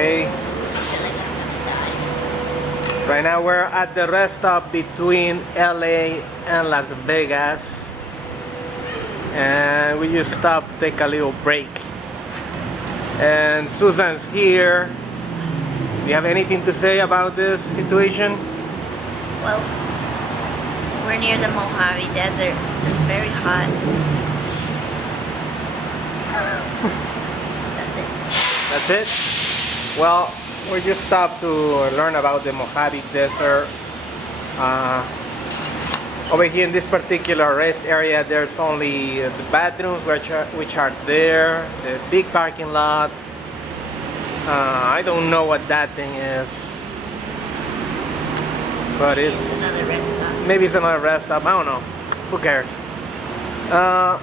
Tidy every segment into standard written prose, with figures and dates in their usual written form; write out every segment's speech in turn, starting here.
Okay. Right now we're at the rest stop between LA and Las Vegas. And we just stopped to take a little break. And Susan's here. Do you have anything to say about this situation? Well, we're near the Mojave Desert. It's very hot. That's it. That's it? Well, we just stopped to learn about the Mojave Desert. Over here in this particular rest area, there's only the bathrooms which are there, the big parking lot. I don't know what that thing is, but it's another rest stop. Maybe it's another rest stop. I don't know. Who cares?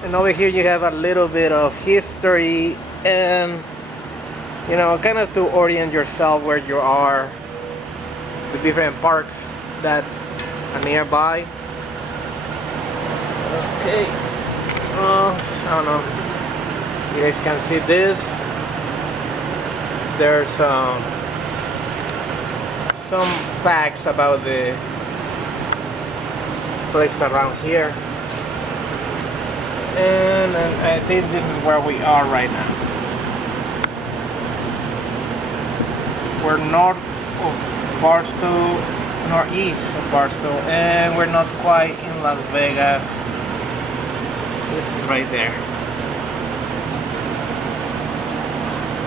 And over here you have a little bit of history and, you know, kind of to orient yourself where you are, the different parks that are nearby. Okay. I don't know. You guys can see this. There's some facts about the place around here. And I think this is where we are right now. We're north of Barstow, northeast of Barstow, and we're not quite in Las Vegas. This is right there.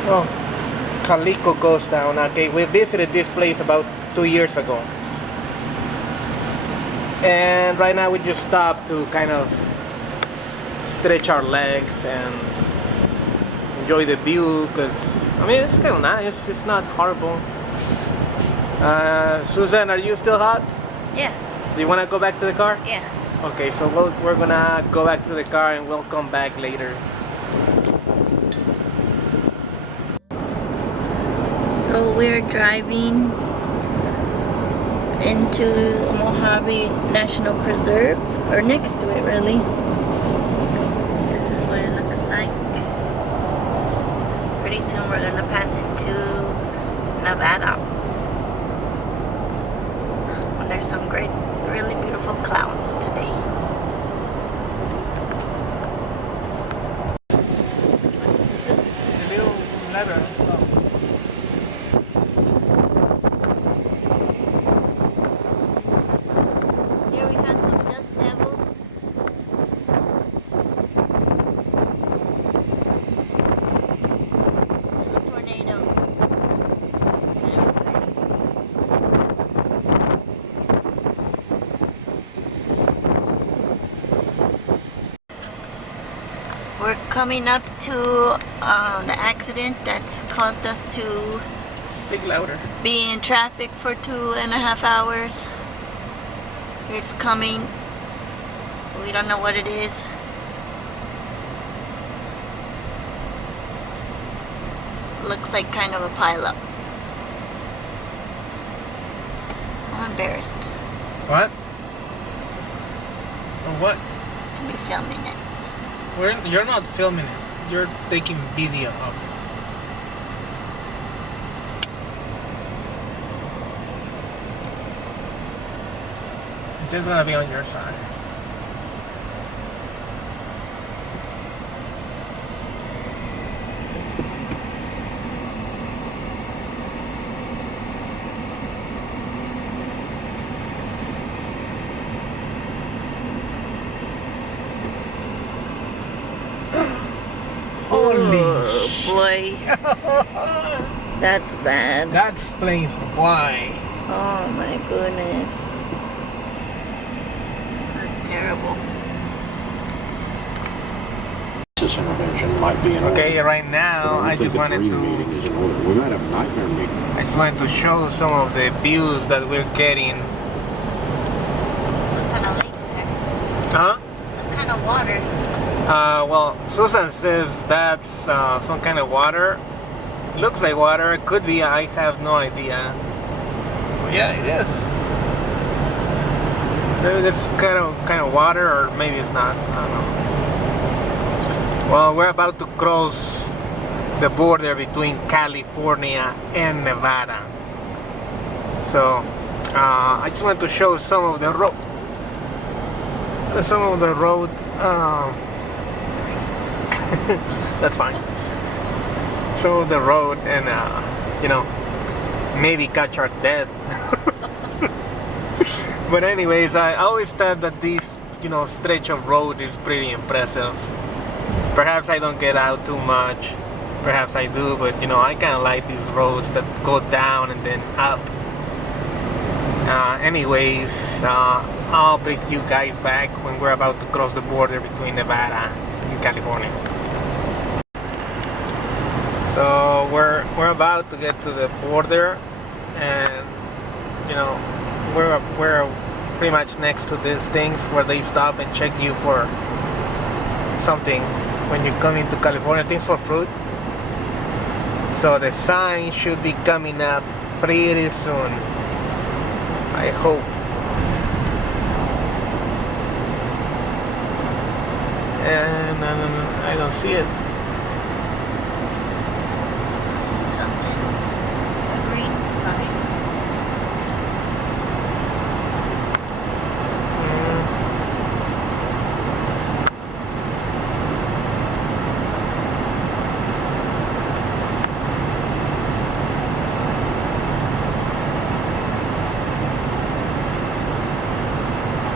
Oh, Calico goes down. Okay, we visited this place about 2 years ago. And right now we just stopped to kind of stretch our legs and enjoy the view, because I mean it's kind of nice. It's not horrible. Susan, are you still hot? Yeah. Do you want to go back to the car? Yeah. Okay, so we're gonna go back to the car and we'll come back later. So we're driving into Mojave National Preserve, or next to it really. This is what it looks like. Pretty soon we're gonna pass into Nevada. And there's some great, really beautiful clouds today. The little letter. Here we have some dust devils. And a tornado. We're coming up to the accident that's caused us to Speak louder. be in traffic for 2.5 hours. It's coming. We don't know what it is. Looks like kind of a pileup. I'm embarrassed What? Or what? to be filming it. You're not filming it. You're taking video of it. It is gonna be on your side. Oh boy. That's bad. That explains why. Oh my goodness. That's terrible. This intervention might be in order. Okay, right now I just wanted the meeting to is in order. We might have a nightmare meeting. I just wanted to show some of the views that we're getting. Some kind of lake there. Huh? Some kind of water. Well, Susan says that's some kind of water. Looks like water. It could be. I have no idea. But yeah, it is. Maybe it's kind of water, or maybe it's not. I don't know. Well, we're about to cross the border between California and Nevada. So I just want to show some of the road. That's fine. Some of the road, and you know, maybe catch our death. But anyways, I always thought that this, you know, stretch of road is pretty impressive. Perhaps I don't get out too much. Perhaps I do, but you know, I kind of like these roads that go down and then up. Anyways, I'll bring you guys back when we're about to cross the border between Nevada and California. So we're about to get to the border, and you know, we're pretty much next to these things where they stop and check you for something when you come into California, things for fruit. So the sign should be coming up pretty soon, I hope. And I don't see it. See something? A green sign.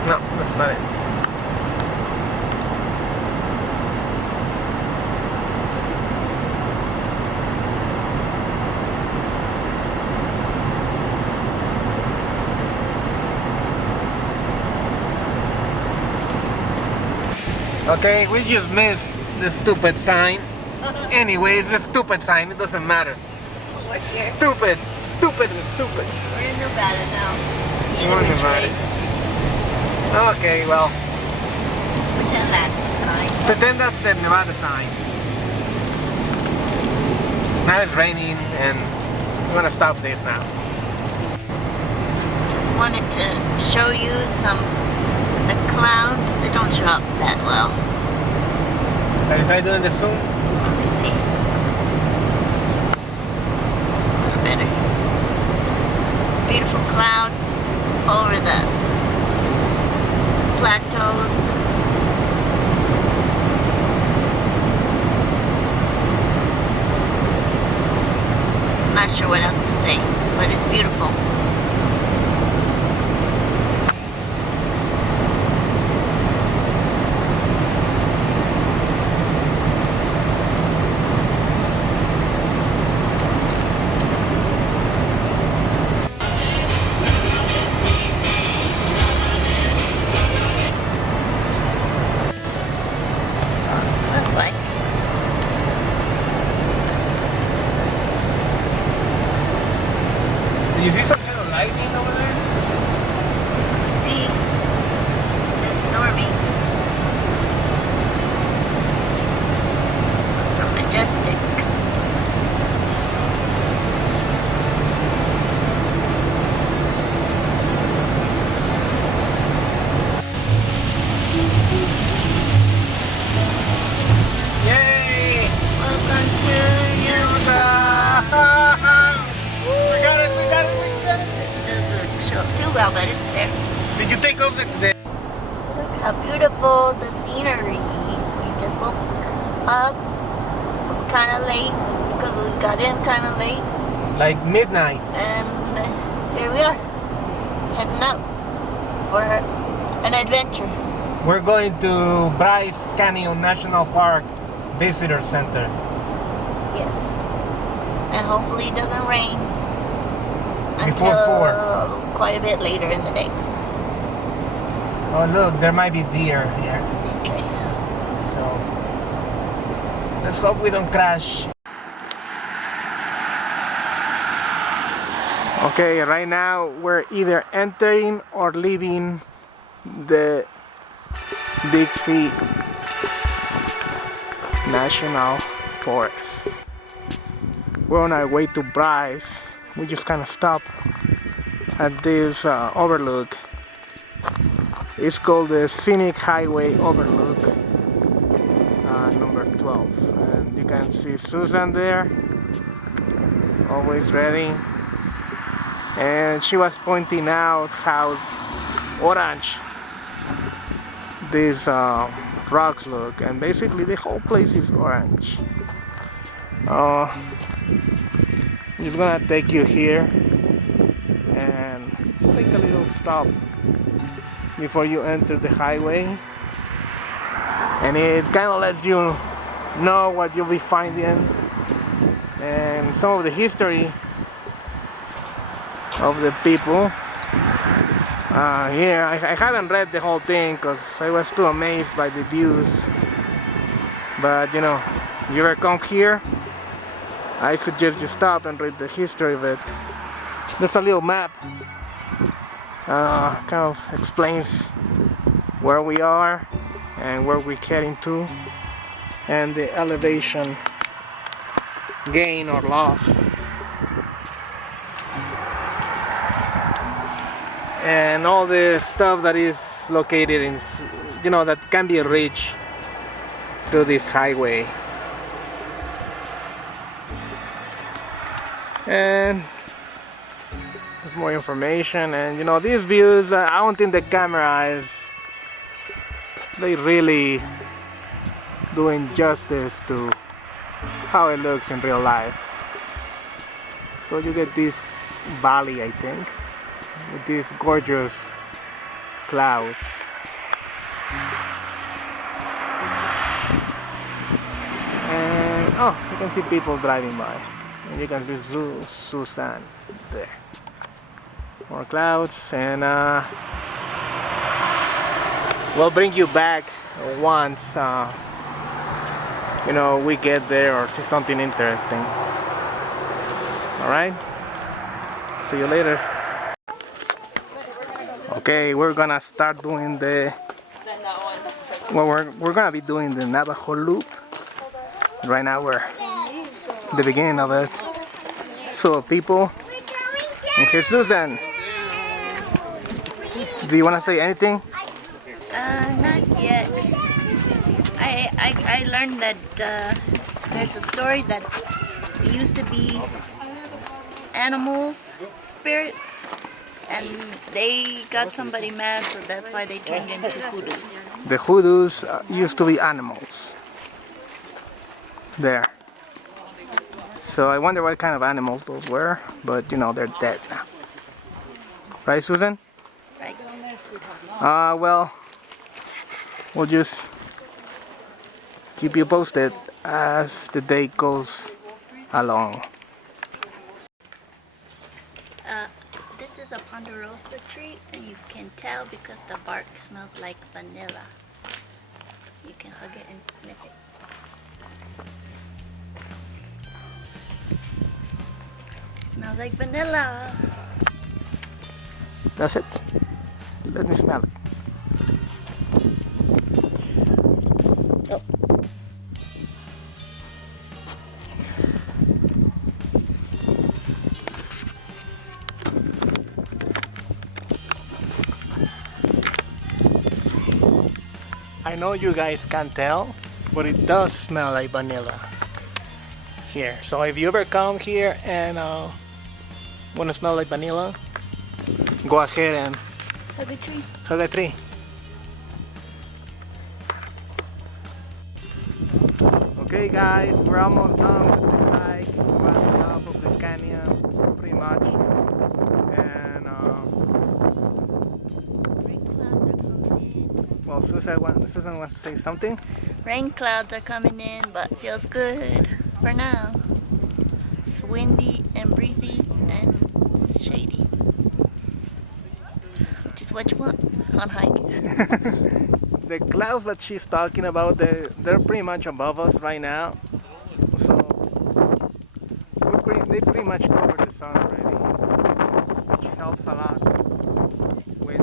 No, that's not it. Okay, we just missed the stupid sign. Anyways, the stupid sign, it doesn't matter. We're here. Stupid, stupid and stupid. We're in Nevada now. We're Either in which Nevada. way. Okay, well, Pretend that's the sign. pretend that's the Nevada sign. Now it's raining and I'm gonna stop this now. Just wanted to show you the clouds. They don't show up that well. Can you try doing the zoom? Let me see. It's a little better. Beautiful clouds over the plateaus. Not sure what else to say, but it's beautiful. That's why. Do you see some kind of lightning over there? Be it's stormy. The majestic. Yay! Welcome to Utah. We got it, we got it, we got it! It doesn't show up too well, but it's there. Did you take off the Look how beautiful the scenery. We just woke up kind of late because we got in kind of late, like midnight? and here we are heading out for an adventure. We're going to Bryce Canyon National Park Visitor Center. Yes, and hopefully it doesn't rain Before until quite a bit later in the day. Oh look, there might be deer here. Okay. So let's hope we don't crash. Okay, right now we're either entering or leaving the Dixie National Forest. We're on our way to Bryce. We just kind of stopped at this overlook. It's called the Scenic Highway Overlook, number 12. And you can see Susan there, always ready. And she was pointing out how orange these rocks look, and basically the whole place is orange. I'm just gonna take you here and just make a little stop before you enter the highway, and it kind of lets you know what you'll be finding and some of the history of the people here. I haven't read the whole thing because I was too amazed by the views, but you know, if you ever come here, I suggest you stop and read the history of it. There's a little map, kind of explains where we are and where we're heading to, and the elevation gain or loss, and all the stuff that is located in, you know, that can be reached through this highway. And there's more information, and you know, these views, I don't think the camera is really doing justice to how it looks in real life. So you get this valley, I think, with these gorgeous clouds. And oh, you can see people driving by. And you can see Susan there. More clouds, and we'll bring you back once you know, we get there or see something interesting. All right, see you later. Okay, we're gonna start doing the, well, we're gonna be doing the Navajo loop. Right now we're at the beginning of it. It's full of people. And here's Susan. Do you want to say anything? Not yet. I learned that there's a story that it used to be animals, spirits, and they got somebody mad, so that's why they turned into hoodoos. The hoodoos used to be animals. There. So I wonder what kind of animals those were, but you know, they're dead now. Right, Susan? Right. Well, we'll just keep you posted as the day goes along. This is a ponderosa tree, and you can tell because the bark smells like vanilla. You can hug it and sniff it. Smells like vanilla. That's it. Let me smell it. Oh. I know you guys can't tell, but it does smell like vanilla here. So if you ever come here and want to smell like vanilla, go ahead and Hug a tree. hug a tree. Okay guys, we're almost done with the hike. We're at the top of the canyon, pretty much. And well, Susan wants to say something. Rain clouds are coming in, but feels good for now. It's windy and breezy and shady, which is what you want on hike. The clouds that she's talking about, they're pretty much above us right now. So they pretty much cover the sun already, which helps a lot with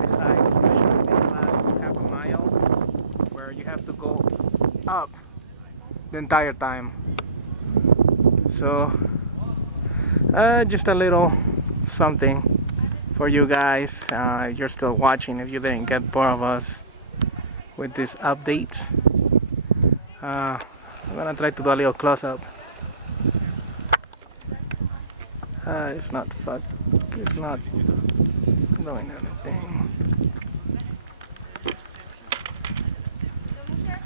the hike, especially this last half a mile, where you have to go up the entire time. So just a little something for you guys. You're still watching if you didn't get bored of us with this update. I'm gonna try to do a little close-up. It's not doing anything.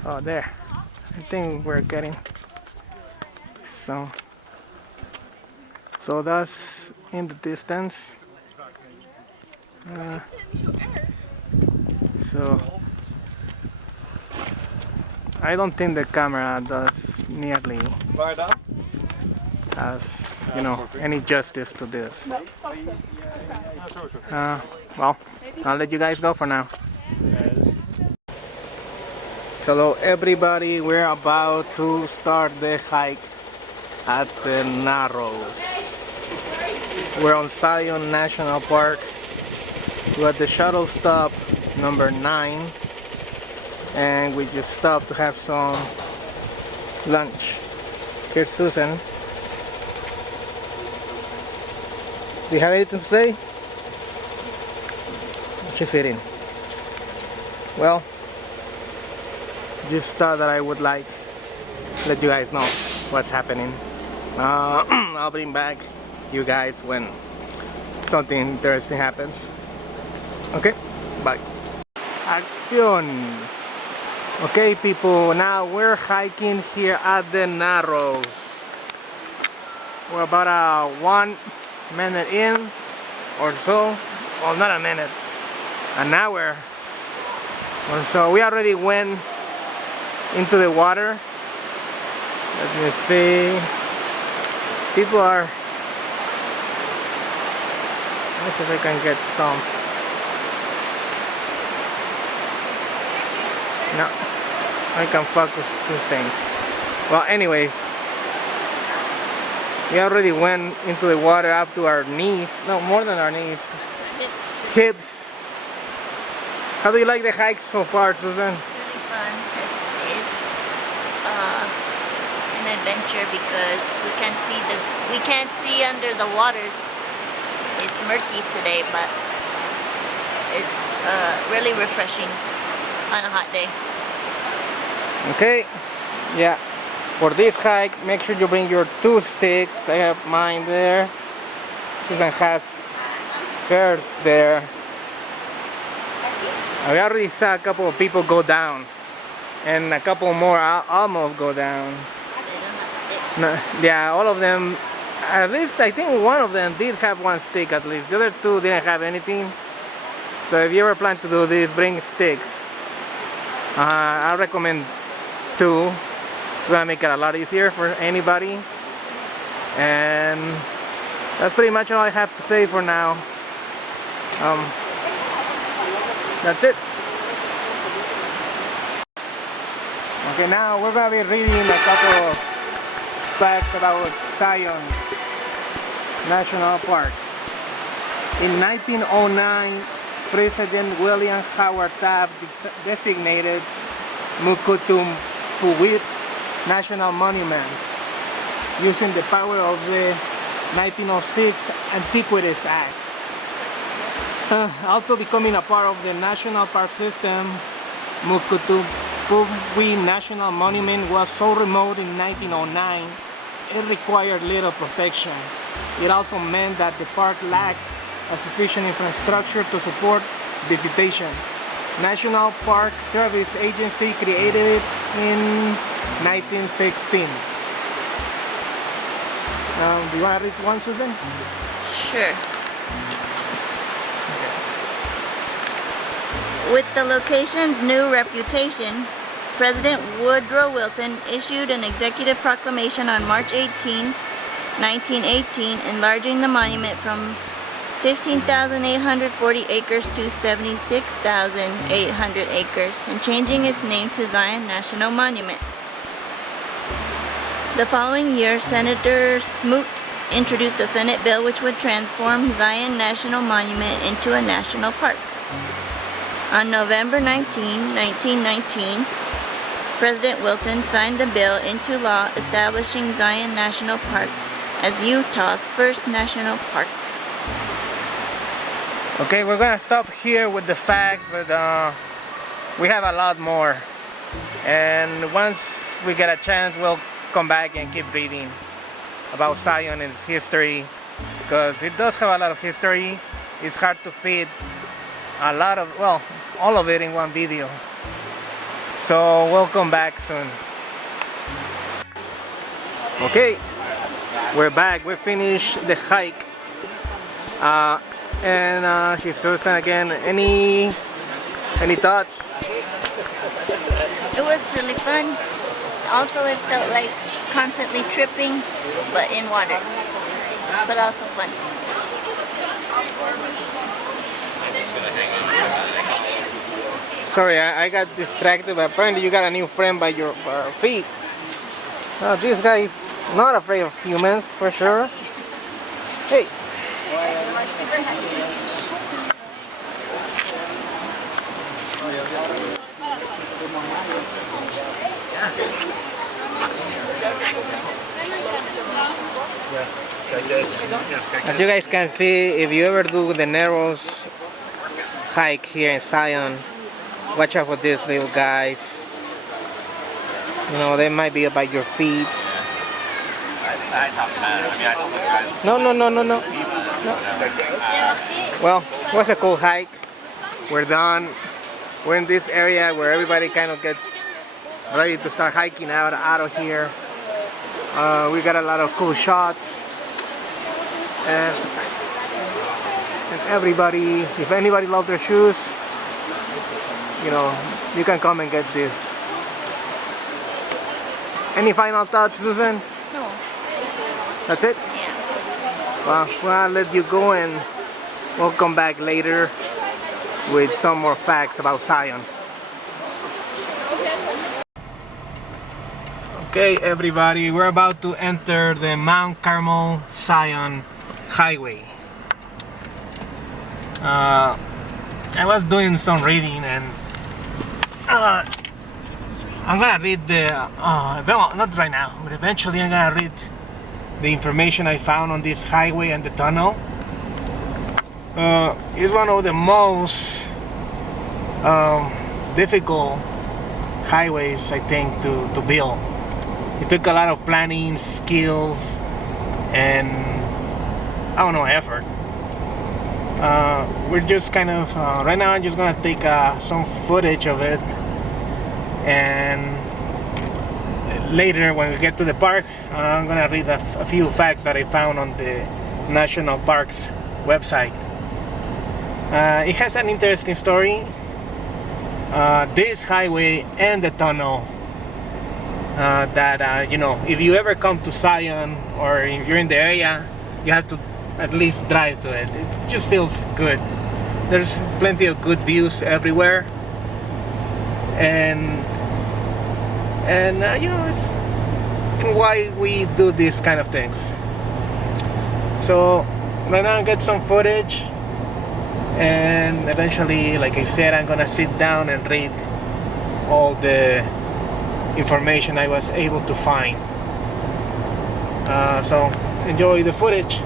Oh, there. I think we're getting some. So that's in the distance. So I don't think the camera does nearly has, you know, any justice to this. Well, I'll let you guys go for now. Hello everybody, we're about to start the hike at the Narrows. We're on Zion National Park. We're at the shuttle stop number 9 and we just stopped to have some lunch. Here's Susan. Do you have anything to say? She's sitting. Well, just thought that I would like let you guys know what's happening. I'll bring back you guys when something interesting happens. Okay, bye. Action. Okay people, now we're hiking here at the Narrows. We're about 1 minute in or so. Well, not a minute, an hour or so. We already went into the water. Let me see. People are, let's see if I can get some. No, I can focus this thing. Well, anyways, we already went into the water up to our knees. No, more than our knees. Hips. How do you like the hike so far, Susan? It's really fun. It's an adventure because we can't see under the waters. It's murky today, but it's really refreshing on a hot day. Okay, yeah. For this hike, make sure you bring your 2 sticks. I have mine there. Susan has hers there. I already saw a couple of people go down, and a couple more almost go down. No, yeah, all of them. At least I think one of them did have 1 stick at least. The other 2 didn't have anything. So if you ever plan to do this, bring sticks. I recommend 2. It's gonna make it a lot easier for anybody. And that's pretty much all I have to say for now. That's it. Okay, now we're gonna be reading a couple of facts about Zion National Park. In 1909, President William Howard Taft designated Mukutumpuwit National Monument using the power of the 1906 Antiquities Act. Also becoming a part of the National Park System, Mukutumpuwit National Monument was so remote in 1909, it required little protection. It also meant that the park lacked a sufficient infrastructure to support visitation. National Park Service Agency created it in 1916. Do you want to read one, Susan? Sure. With the location's new reputation, President Woodrow Wilson issued an executive proclamation on March 18, 1918, enlarging the monument from 15,840 acres to 76,800 acres and changing its name to Zion National Monument. The following year, Senator Smoot introduced a Senate bill which would transform Zion National Monument into a national park. On November 19, 1919, President Wilson signed the bill into law establishing Zion National Park as Utah's first national park. Okay, we're gonna stop here with the facts, but we have a lot more. And once once we get a chance, we'll come back and keep reading about Zion and its history, because it does have a lot of history. It's hard to fit a lot of, well, all of it in one video. So we'll come back soon. Okay, we're back. We finished the hike. And Jesus, again, any thoughts? It was really fun. Also, it felt like constantly tripping, but in water. But also fun. Sorry, I got distracted, but apparently you got a new friend by your feet. This guy is not afraid of humans, for sure. Hey. As you guys can see, if you ever do the Narrows hike here in Zion, watch out for these little guys. You know, they might be about your feet. No. Well, it was a cool hike. We're done. We're in this area where everybody kind of gets ready to start hiking out of here. We got a lot of cool shots. And everybody, if anybody loves their shoes, you know, you can come and get this. Any final thoughts, Susan? No. That's it? Yeah. Well, I'll let you go, and we'll come back later with some more facts about Zion. Okay, everybody, we're about to enter the Mount Carmel Zion Highway. I was doing some reading, and I'm gonna read the well, not right now, but eventually I'm gonna read the information I found on this highway and the tunnel. It's one of the most difficult highways, I think, to build. It took a lot of planning, skills, and I don't know, effort. We're just kind of right now I'm just gonna take some footage of it, and later when we get to the park, I'm gonna read a few facts that I found on the National Parks website. It has an interesting story. This highway and the tunnel, that you know, if you ever come to Zion or if you're in the area, you have to at least drive to it. It just feels good. There's plenty of good views everywhere, and you know, it's why we do these kind of things. So right now I get some footage, and eventually, like I said, I'm gonna sit down and read all the information I was able to find. So enjoy the footage.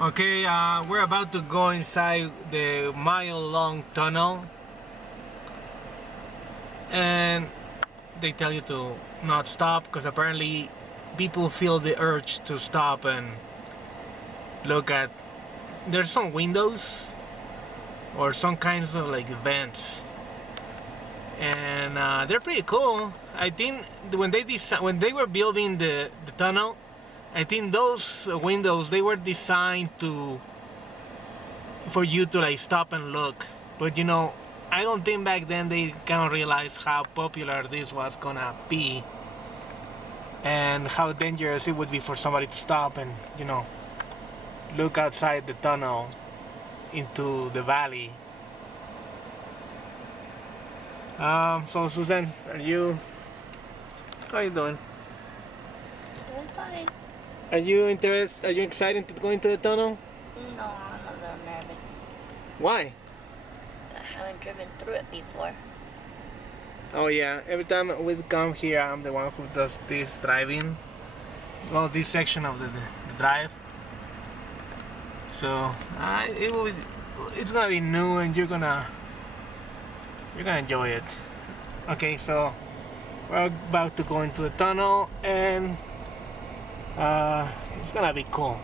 Okay, we're about to go inside the mile-long tunnel, and they tell you to not stop because apparently people feel the urge to stop and look at. There's some windows or some kinds of like vents, and they're pretty cool. I think when they were building the tunnel, I think those windows, they were designed for you to like stop and look. But you know, I don't think back then they kind of realized how popular this was gonna be and how dangerous it would be for somebody to stop and, you know, look outside the tunnel into the valley. So Susan, how are you doing? I'm fine. Are you excited to go into the tunnel? No, I'm a little nervous. Why? I haven't driven through it before. Oh yeah, every time we come here, I'm the one who does this driving. Well, this section of the drive. So it's gonna be new, and you're gonna enjoy it. Okay, so we're about to go into the tunnel, and it's gonna be cool.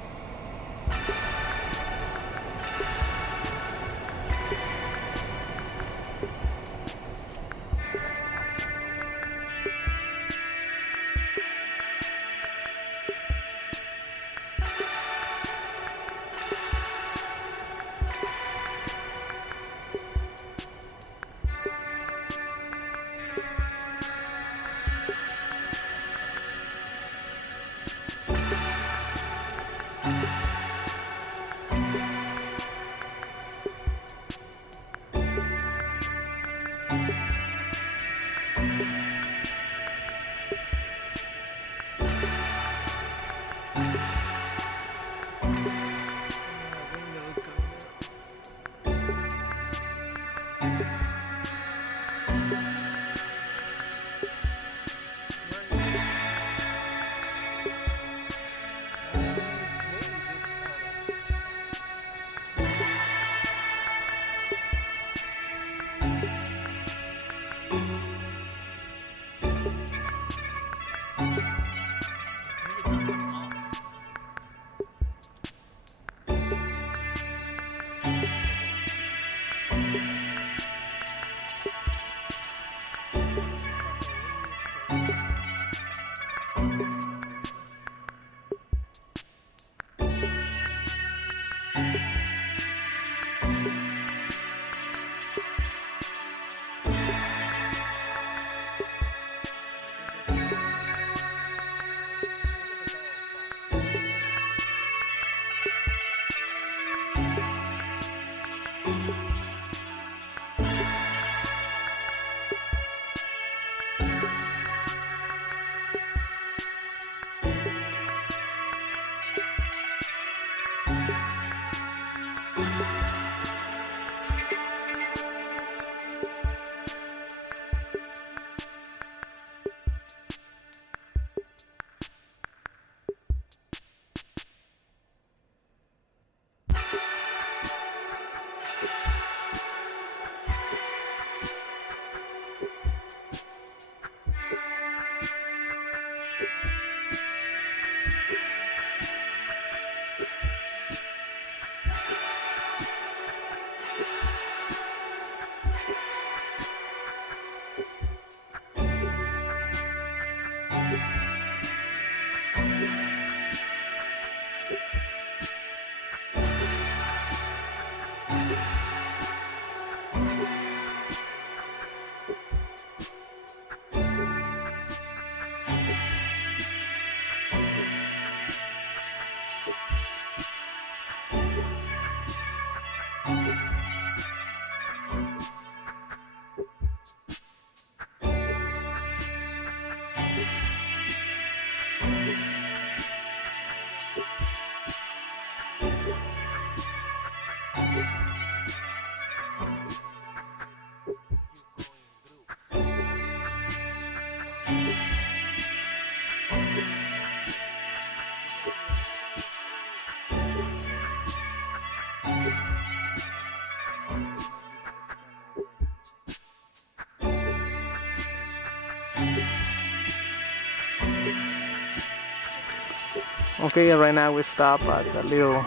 Okay, right now we stop at a little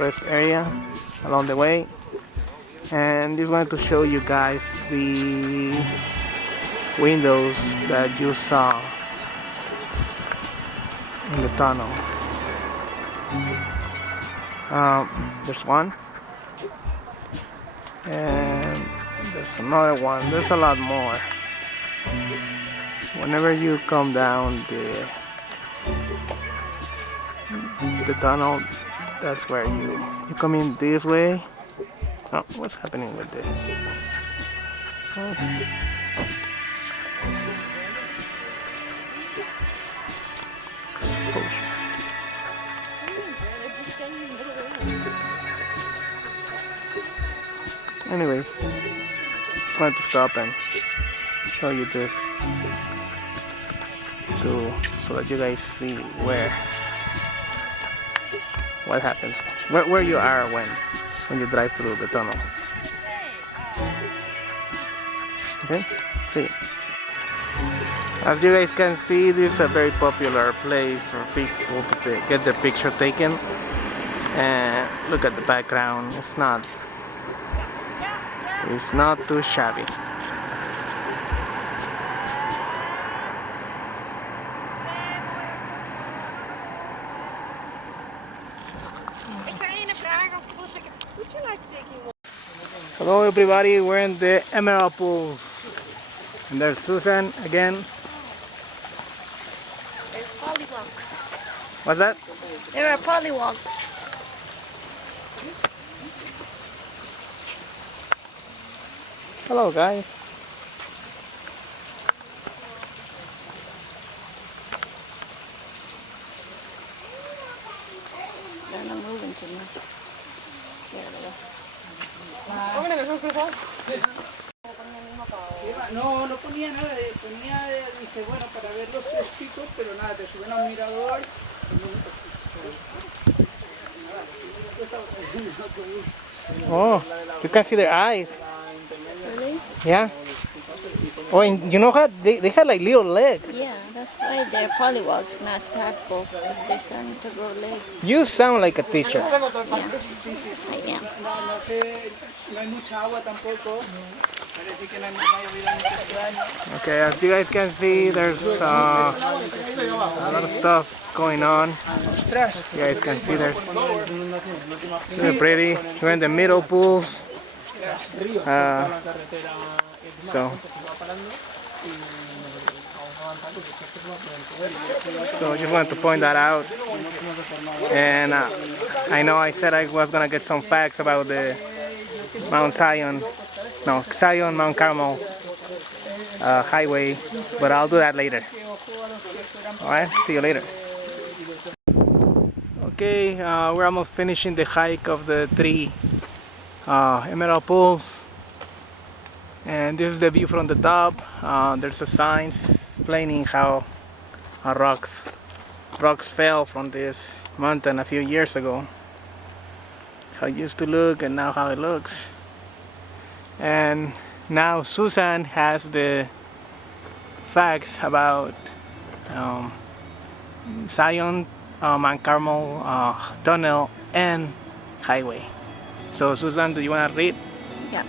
rest area along the way, and just wanted to show you guys the windows that you saw in the tunnel. There's one, and there's another one. There's a lot more. Whenever you come down the tunnel, that's where you come in this way. Oh, what's happening with this? Oh. Exposure. Anyways, just wanted to stop and show you this so that you guys see what happens, where you are when you drive through the tunnel. Okay, see. As you guys can see, this is a very popular place for people to get their picture taken. And look at the background. It's not too shabby. Hello everybody, we're in the Emerald Pools. And there's Susan again. There's polywalks. What's that? There are polywalks. Hello guys. They're not moving too much. There we go. No, no ponía nada, dice, bueno, para ver los tres picos, pero nada, te suben a un mirador. Oh, you can see their eyes. Really? Yeah. Oh, and you know what? They had like little legs. Yeah, that's why they're polywalks, not tadpoles, because they're starting to grow legs. You sound like a teacher. Yeah, I am. No hay mucha agua tampoco. Parece que no hay habido mucho extraño. Okay, as you guys can see, there's a lot of stuff going on. You guys can see there's really pretty. We're in the middle pools. So just wanted to point that out. And I know I said I was gonna get some facts about the Zion Mount Carmel highway, but I'll do that later. Alright, see you later. Okay, we're almost finishing the hike of the 3 Emerald Pools, and this is the view from the top. There's a sign explaining how rocks fell from this mountain a few years ago, how it used to look and now how it looks. And now Susan has the facts about Zion Mount Carmel tunnel and highway. So Susan, do you want to read? Yeah.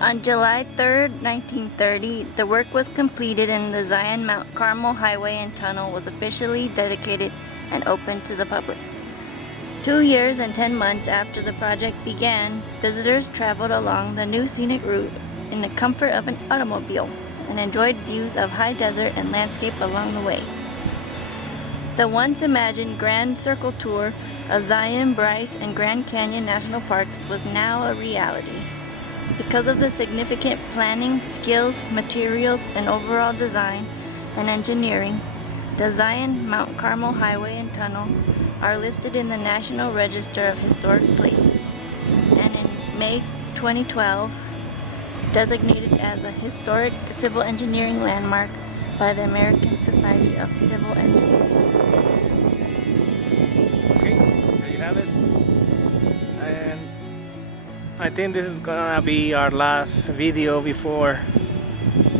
On July 3rd, 1930, the work was completed and the Zion Mount Carmel Highway and Tunnel was officially dedicated and opened to the public. 2 years and 10 months after the project began, visitors traveled along the new scenic route in the comfort of an automobile and enjoyed views of high desert and landscape along the way. The once imagined Grand Circle Tour of Zion, Bryce, and Grand Canyon National Parks was now a reality. Because of the significant planning, skills, materials, and overall design and engineering, the Zion Mount Carmel Highway and Tunnel are listed in the National Register of Historic Places, and in May 2012, designated as a historic civil engineering landmark by the American Society of Civil Engineers. Okay, there you have it. And I think this is gonna be our last video before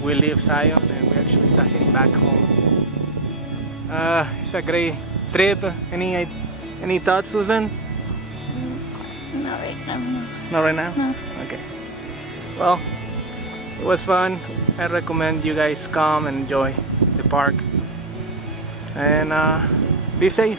we leave Zion and we actually start heading back home. It's a great trip. Any thoughts, Susan? Not right now, no. Not right now? No. Okay. Well, it was fun. I recommend you guys come and enjoy the park. And be safe.